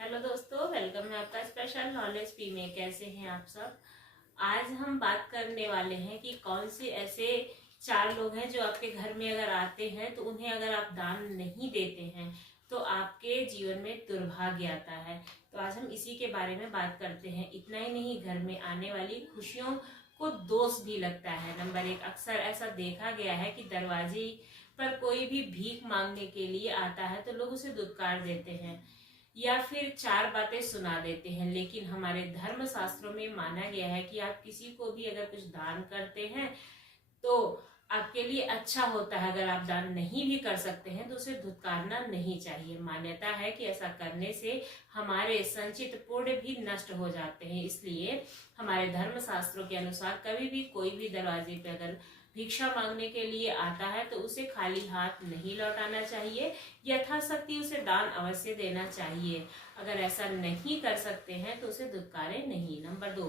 Hello दोस्तों, welcome है आपका स्पेशल नॉलेज पी में। कैसे हैं आप सब। आज हम बात करने वाले हैं कि कौन से ऐसे 4 लोग हैं जो आपके घर में अगर आते हैं तो उन्हें अगर आप दान नहीं देते हैं तो आपके जीवन में दुर्भाग्य आता है। तो आज हम इसी के बारे में बात करते हैं। इतना ही नहीं, घर में आने वाली खुशियों को दोष भी लगता है। नंबर 1, अक्सर ऐसा देखा गया है कि दरवाजे पर कोई भी भीख मांगने के लिए आता है तो लोग उसे दुत्कार देते हैं या फिर 4 बातें सुना देते हैं। लेकिन हमारे धर्म शास्त्रों में माना गया है कि आप किसी को भी अगर कुछ दान करते हैं तो आपके लिए अच्छा होता है। अगर आप दान नहीं भी कर सकते हैं तो उसे धुतकारना नहीं चाहिए। मान्यता है कि ऐसा करने से हमारे संचित पुण्य भी नष्ट हो जाते हैं। इसलिए हमारे धर्म शास्त्रों के अनुसार कभी भी कोई भी दरवाजे पर अगर भिक्षा मांगने के लिए आता है तो उसे खाली हाथ नहीं लौटाना चाहिए। यथाशक्ति उसे दान अवश्य देना चाहिए। अगर ऐसा नहीं कर सकते हैं तो उसे दुत्कारे नहीं। नंबर 2,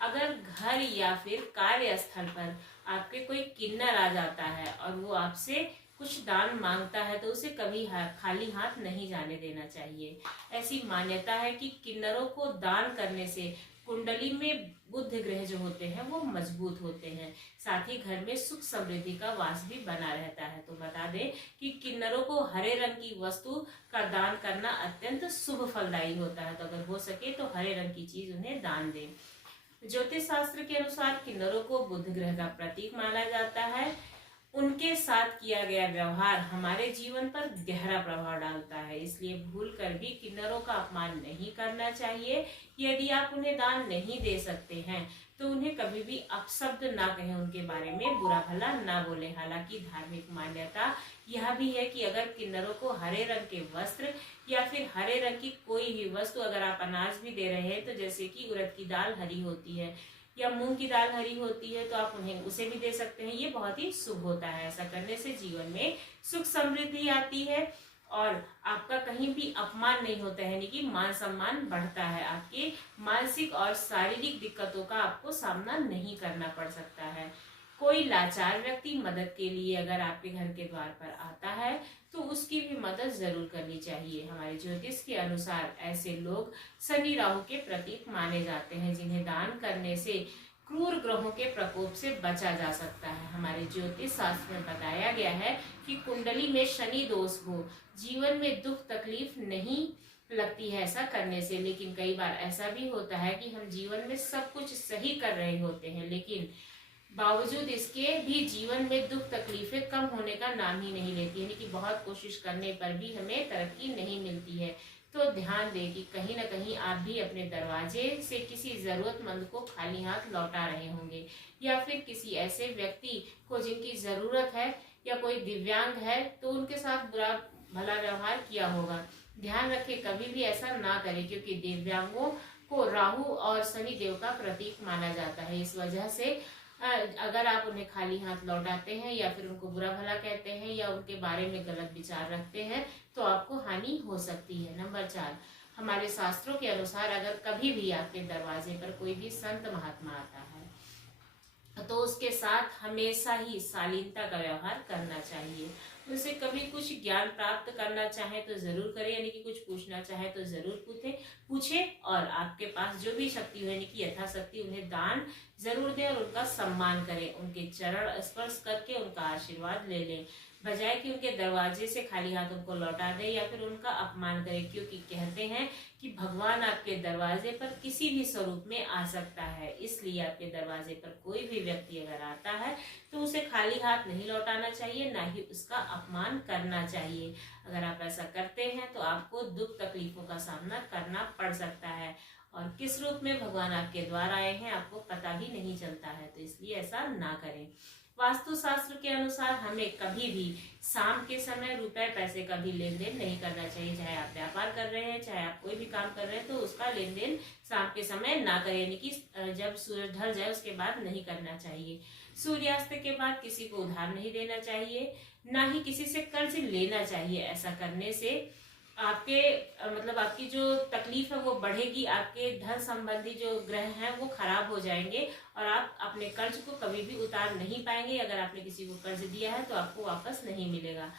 अगर घर या फिर कार्यस्थल पर आपके कोई किन्नर आ जाता है और वो आपसे कुछ दान मांगता है तो उसे कभी खाली हाथ नहीं जाने देना चाहिए। ऐसी मान्यता है कि किन्नरों को दान करने से कुंडली में बुध ग्रह जो होते हैं वो मजबूत होते हैं। साथ ही घर में सुख समृद्धि का वास भी बना रहता है। तो बता दें कि किन्नरों को हरे रंग की वस्तु का दान करना अत्यंत शुभ फलदायी होता है। तो अगर हो सके तो हरे रंग की चीज उन्हें दान दें। ज्योतिष शास्त्र के अनुसार किन्नरों को बुध ग्रह का प्रतीक माना जाता है। उनके साथ किया गया व्यवहार हमारे जीवन पर गहरा प्रभाव डालता है। इसलिए भूल कर भी किन्नरों का अपमान नहीं करना चाहिए। यदि आप उन्हें दान नहीं दे सकते हैं तो उन्हें कभी भी अपशब्द ना कहें, उनके बारे में बुरा भला ना बोले। हालांकि धार्मिक मान्यता यह भी है कि अगर किन्नरों को हरे रंग के वस्त्र या फिर हरे रंग की कोई भी वस्तु, अगर आप अनाज भी दे रहे हैं तो जैसे कि उड़द की दाल हरी होती है या मूंग की दाल हरी होती है तो आप उन्हें उसे भी दे सकते हैं। ये बहुत ही शुभ होता है। ऐसा करने से जीवन में सुख समृद्धि आती है और आपका कहीं भी अपमान नहीं होता है, यानी कि मान सम्मान बढ़ता है। आपके मानसिक और शारीरिक दिक्कतों का आपको सामना नहीं करना पड़ सकता है। कोई लाचार व्यक्ति मदद के लिए अगर आपके घर के द्वार पर आता है तो उसकी भी मदद जरूर करनी चाहिए। हमारे ज्योतिष के अनुसार ऐसे लोग शनि राहु के प्रतीक माने जाते हैं, जिन्हें दान करने से क्रूर ग्रहों के प्रकोप से बचा जा सकता है। हमारे ज्योतिष शास्त्र में बताया गया है कि कुंडली में शनि दोष हो जीवन में दुख तकलीफ नहीं लगती है ऐसा करने से। लेकिन कई बार ऐसा भी होता है कि हम जीवन में सब कुछ सही कर रहे होते हैं लेकिन बावजूद इसके भी जीवन में दुख तकलीफें कम होने का नाम ही नहीं लेती, यानी कि बहुत कोशिश करने पर भी हमें तरक्की नहीं मिलती है। तो ध्यान दें कि कहीं ना कहीं आप भी अपने दरवाजे से किसी जरूरतमंद को खाली हाथ लौटा रहे होंगे या फिर किसी ऐसे व्यक्ति को जिनकी जरूरत है या कोई दिव्यांग है तो उनके साथ बुरा भला व्यवहार किया होगा। ध्यान रखें, कभी भी ऐसा ना करें क्योंकि दिव्यांगों को राहु और शनि देव का प्रतीक माना जाता है। इस वजह से अगर आप उन्हें खाली हाथ लौटाते हैं या फिर उनको बुरा भला कहते हैं या उनके बारे में गलत विचार रखते हैं तो आपको हानि हो सकती है। नंबर 4, हमारे शास्त्रों के अनुसार अगर कभी भी आपके दरवाजे पर कोई भी संत महात्मा आता है तो उसके साथ हमेशा ही शालीनता का व्यवहार करना चाहिए। उनसे कभी कुछ ज्ञान प्राप्त करना चाहे तो जरूर करें, यानी कि कुछ पूछना चाहे तो जरूर पूछे और आपके पास जो भी शक्ति हो यानी कि यथाशक्ति उन्हें दान जरूर दें और उनका सम्मान करें। उनके चरण स्पर्श करके उनका आशीर्वाद ले लें, बजाय कि उनके दरवाजे से खाली हाथ उनको लौटा दें या फिर उनका अपमान करें। क्योंकि कहते हैं कि भगवान आपके दरवाजे पर किसी भी स्वरूप में आ सकता है। इसलिए आपके दरवाजे पर कोई भी व्यक्ति अगर आता है तो उसे खाली हाथ नहीं लौटाना चाहिए, ना ही उसका अपमान करना चाहिए। अगर आप ऐसा करते हैं तो आपको दुख तकलीफों का सामना करना पड़ सकता है और किस रूप में भगवान आपके द्वार आए हैं आपको पता भी नहीं चलता है। तो इसलिए ऐसा ना करें। वास्तु शास्त्र के अनुसार हमें कभी भी शाम के समय रुपए पैसे का भी लेन देन नहीं करना चाहिए। चाहे आप व्यापार कर रहे हैं, चाहे आप कोई भी काम कर रहे हैं तो उसका लेन देन शाम के समय ना करें, यानी कि जब सूरज ढल जाए उसके बाद नहीं करना चाहिए। सूर्यास्त के बाद किसी को उधार नहीं देना चाहिए, ना ही किसी से कर्ज लेना चाहिए। ऐसा करने से आपके मतलब आपकी जो तकलीफ है वो बढ़ेगी, आपके धन संबंधी जो ग्रह हैं वो खराब हो जाएंगे और आप अपने कर्ज को कभी भी उतार नहीं पाएंगे। अगर आपने किसी को कर्ज दिया है तो आपको वापस नहीं मिलेगा।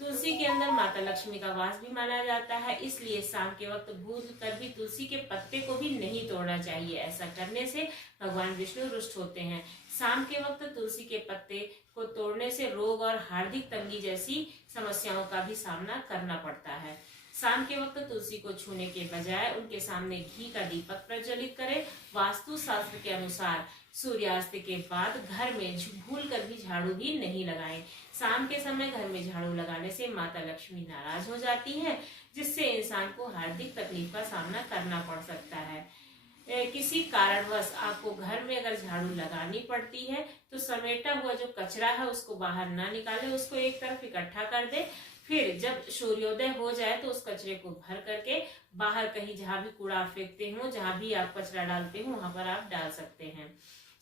तुलसी के अंदर माता लक्ष्मी का वास भी माना जाता है, इसलिए शाम के वक्त भूल कर भी तुलसी के पत्ते को भी नहीं तोड़ना चाहिए। ऐसा करने से भगवान विष्णु रुष्ट होते हैं। शाम के वक्त तुलसी के पत्ते को तोड़ने से रोग और हार्दिक तंगी जैसी समस्याओं का भी सामना करना पड़ता है। शाम के वक्त तुलसी को छूने के बजाय उनके सामने घी का दीपक प्रज्वलित करें। वास्तु शास्त्र के अनुसार सूर्यास्त के बाद घर में भूल कर भी झाड़ू भी नहीं लगाएं। शाम के समय घर में झाड़ू लगाने से माता लक्ष्मी नाराज हो जाती है, जिससे इंसान को हार्दिक तकलीफ का सामना करना पड़ सकता है। किसी कारणवश आपको घर में अगर झाड़ू लगानी पड़ती है तो समेटा हुआ जो कचरा है उसको बाहर ना निकालें, उसको एक तरफ इकट्ठा कर दे। फिर जब सूर्योदय हो जाए तो उस कचरे को भर करके बाहर कहीं जहां भी कूड़ा फेंकते हो, जहां भी आप कचरा डालते हो, वहां पर आप डाल सकते हैं।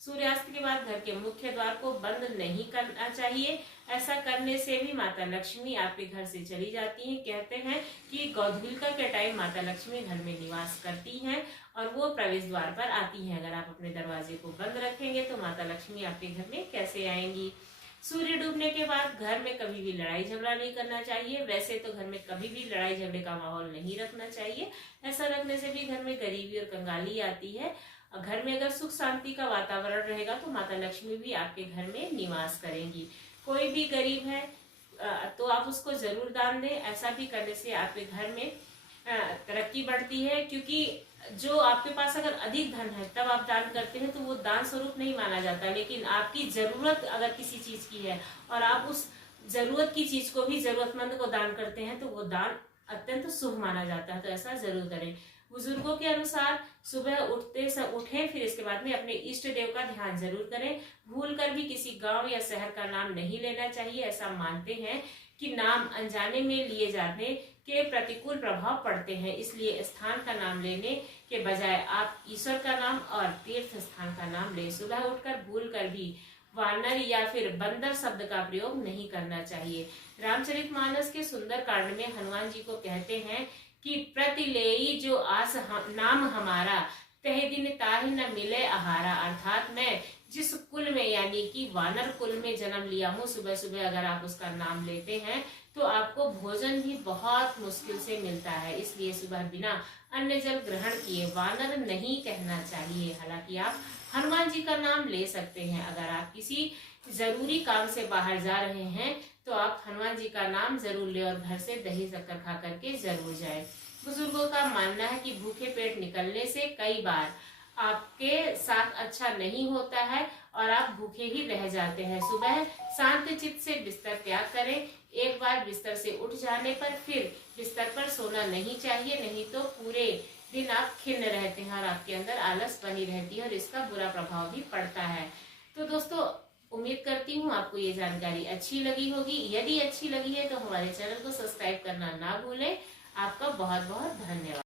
सूर्यास्त के बाद घर के मुख्य द्वार को बंद नहीं करना चाहिए। ऐसा करने से भी माता लक्ष्मी आपके घर से चली जाती हैं। कहते हैं कि गौधूलिका के टाइम माता लक्ष्मी घर में निवास करती हैं और वो प्रवेश द्वार पर आती हैं। अगर आप अपने दरवाजे को बंद रखेंगे तो माता लक्ष्मी आपके घर में कैसे आएंगी। सूर्य डूबने के बाद घर में कभी भी लड़ाई झगड़ा नहीं करना चाहिए। वैसे तो घर में कभी भी लड़ाई झगड़े का माहौल नहीं रखना चाहिए। ऐसा रखने से भी घर में गरीबी और कंगाली आती है। घर में अगर सुख शांति का वातावरण रहेगा तो माता लक्ष्मी भी आपके घर में निवास करेंगी। कोई भी गरीब है तो आप उसको जरूर दान दें। ऐसा भी करने से आपके घर में तरक्की बढ़ती है, क्योंकि जो आपके पास अगर अधिक धन है तब आप दान करते हैं तो वो दान स्वरूप नहीं माना जाता। लेकिन आपकी जरूरत अगर किसी चीज की है और आप उस जरूरत की चीज को भी जरूरतमंद को दान करते हैं तो वो दान अत्यंत शुभ माना जाता है। तो ऐसा जरूर करें। बुजुर्गों के अनुसार सुबह उठें, फिर इसके बाद में अपने इष्ट देव का ध्यान जरूर करें। भूल कर भी किसी गांव या शहर का नाम नहीं लेना चाहिए। ऐसा मानते हैं कि नाम अनजाने में लिए जाने के प्रतिकूल प्रभाव पड़ते हैं, इसलिए स्थान का नाम लेने के बजाय आप ईश्वर का नाम और तीर्थ स्थान का नाम लें। सुबह उठकर भूल कर भी वानर या फिर बंदर शब्द का प्रयोग नहीं करना चाहिए। रामचरितमानस के सुंदर कांड में हनुमान जी को कहते हैं कि प्रतिलेई जो आस नाम हमारा, तहे दिन ताहि न मिले आहारा। अर्थात मैं जिस कुल में यानी कि वानर कुल में जन्म लिया हूँ, सुबह सुबह अगर आप उसका नाम लेते हैं तो आपको भोजन भी बहुत मुश्किल से मिलता है। इसलिए सुबह बिना अन्न जल ग्रहण किए वानर नहीं कहना चाहिए। हालांकि आप हनुमान जी का नाम ले सकते हैं। अगर आप किसी जरूरी काम से बाहर जा रहे हैं तो आप हनुमान जी का नाम जरूर ले और घर से दही शक्कर खा करके जरूर जाए। बुजुर्गों का मानना है कि भूखे पेट निकलने से कई बार आपके साथ अच्छा नहीं होता है और आप भूखे ही रह जाते हैं। सुबह शांत चित्त से बिस्तर त्याग करें। एक बार बिस्तर से उठ जाने पर फिर बिस्तर पर सोना नहीं चाहिए, नहीं तो पूरे दिन आप खिन्न रहते हैं और आपके अंदर आलस बनी रहती है और इसका बुरा प्रभाव भी पड़ता है। तो दोस्तों, उम्मीद करती हूँ आपको ये जानकारी अच्छी लगी होगी। यदि अच्छी लगी है तो हमारे चैनल को सब्सक्राइब करना ना भूलें। आपका बहुत बहुत धन्यवाद।